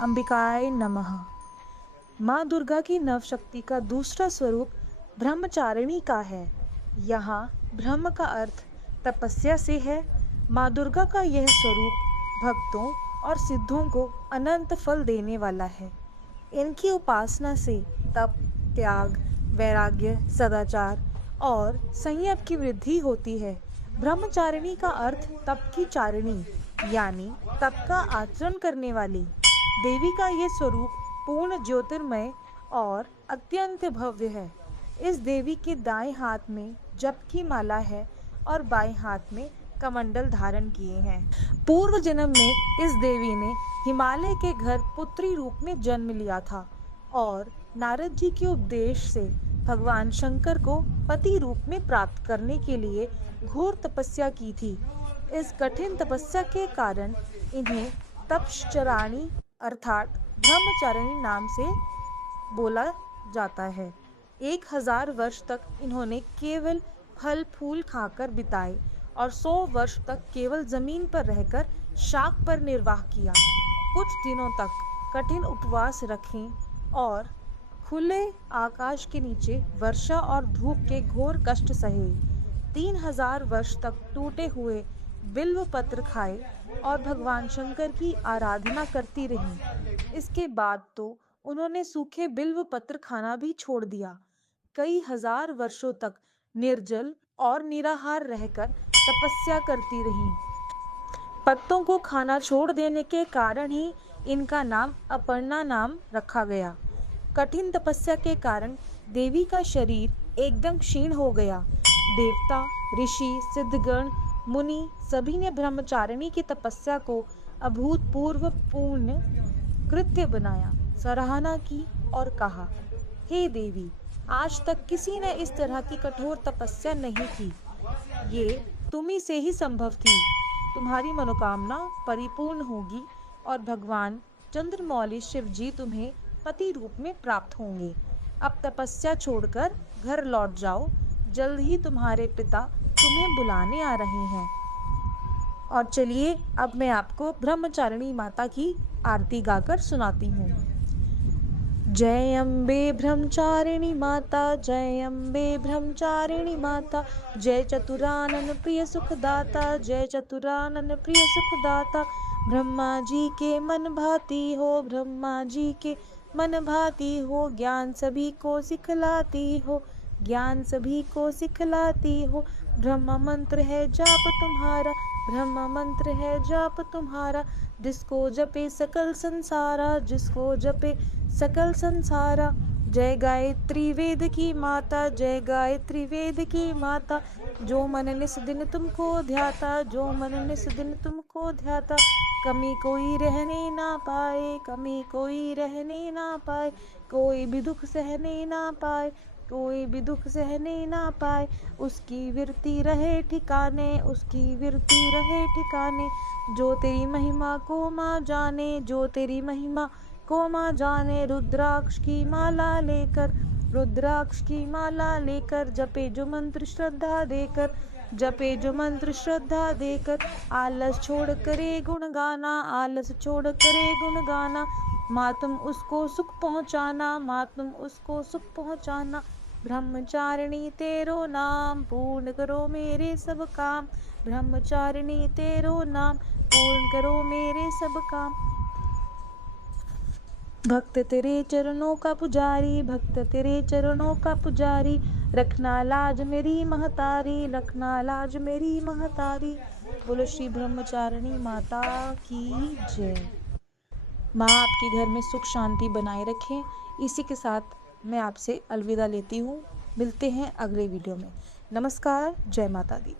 अंबिकाय नमः। माँ दुर्गा की नवशक्ति का दूसरा स्वरूप ब्रह्मचारिणी का है। यहाँ ब्रह्म का अर्थ तपस्या से है। माँ दुर्गा का यह स्वरूप भक्तों और सिद्धों को अनंत फल देने वाला है। इनकी उपासना से तप, त्याग, वैराग्य, सदाचार और संयम की वृद्धि होती है। ब्रह्मचारिणी का अर्थ तप की चारिणी यानी तप का आचरण करने वाली। देवी का ये स्वरूप पूर्ण ज्योतिर्मय और अत्यंत भव्य है। इस देवी के दाएं हाथ में जप की माला है और बाएं हाथ में कमंडल धारण किए हैं। पूर्व जन्म में इस देवी ने हिमालय के घर पुत्री रूप में जन्म लिया था और नारद जी के उपदेश से भगवान शंकर को पति रूप में प्राप्त करने के लिए घोर तपस्या की थी। इस कठिन तपस्या के कारण इन्हें तपश्चराणी अर्थात ब्रह्मचारिणी नाम से बोला जाता है। 1000 वर्ष तक इन्होंने केवल फल फूल खाकर बिताए और 100 वर्ष तक केवल जमीन पर रहकर शाक पर निर्वाह किया। कुछ दिनों तक कठिन उपवास रखें और खुले आकाश के नीचे वर्षा और धूप के घोर कष्ट सहे। 3000 वर्ष तक टूटे हुए बिल्व पत्र खाए और भगवान शंकर की आराधना करती रहीं। इसके बाद तो उन्होंने सूखे बिल्व पत्र खाना भी छोड़ दिया। कई हजार वर्षों तक निर्जल और निराहार रहकर तपस्या करती रहीं। पत्तों को खाना छोड़ देने के कारण ही इनका नाम अपर्णा नाम रखा गया। कठिन तपस्या के कारण देवी का शरीर एकदम क्षीण हो गया। देवता, ऋषि, सिद्धगण, मुनि सभी ने ब्रह्मचारिणी की तपस्या को अभूतपूर्व पूर्ण कृत्य बनाया, सराहना की और कहा, हे देवी, आज तक किसी ने इस तरह की कठोर तपस्या नहीं की। ये तुम्ही से ही संभव थी। तुम्हारी मनोकामना परिपूर्ण होगी और भगवान चंद्रमौली शिव जी तुम्हें पति रूप में प्राप्त होंगे। अब तपस्या छोड़कर घर लौट जाओ। जल्द ही तुम्हारे पिता तुम्हें बुलाने आ रहे हैं। और चलिए अब मैं आपको ब्रह्मचारिणी माता की आरती गाकर सुनाती हूँ। जय अम्बे ब्रह्मचारिणी माता, जय अम्बे ब्रह्मचारिणी माता, जय चतुरानन प्रिय सुखदाता, जय चतुरानन प्रिय सुखदाता। ब्रह्मा जी के मन भाती हो, ब्रह्मा जी के मन भाती हो, ज्ञान सभी को सिखलाती हो, ज्ञान सभी को सिखलाती हो। ब्रह्म मंत्र है जाप तुम्हारा, ब्रह्म मंत्र है जाप तुम्हारा, जिसको जपे सकल संसारा, जिसको जपे सकल संसारा। जय गायत्री वेद की माता, जय गायत्री वेद की माता, जो मन निस दिन तुमको ध्याता, जो मन निस दिन तुमको ध्याता। कमी कोई रहने ना पाए, कमी कोई रहने ना पाए, कोई भी दुख सहने ना पाए, कोई भी दुख सहने ना पाए। उसकी विरती रहे ठिकाने, उसकी विरती रहे ठिकाने। जो तेरी महिमा को माँ जाने, जो तेरी महिमा को माँ जाने। रुद्राक्ष की माला लेकर, रुद्राक्ष की माला लेकर, जपे जो मंत्र श्रद्धा देकर, जपे जो मंत्र श्रद्धा देकर। आलस छोड़ करे गुण गाना, आलस छोड़ करे गुण गाना। माँ तुम उसको सुख पहुँचाना, माँ तुम उसको सुख पहुँचाना। ब्रह्मचारिणी तेरो नाम, पूर्ण करो मेरे सब काम। ब्रह्मचारिणी तेरो नाम, पूर्ण करो मेरे सब काम। भक्त तेरे चरणों का पुजारी, भक्त तेरे चरणों का पुजारी। रखना लाज मेरी महतारी, रखना लाज मेरी महतारी। बोलो श्री ब्रह्मचारिणी माता की जय। माँ आपके घर में सुख शांति बनाए रखें। इसी के साथ मैं आपसे अलविदा लेती हूँ। मिलते हैं अगले वीडियो में। नमस्कार, जय माता दी।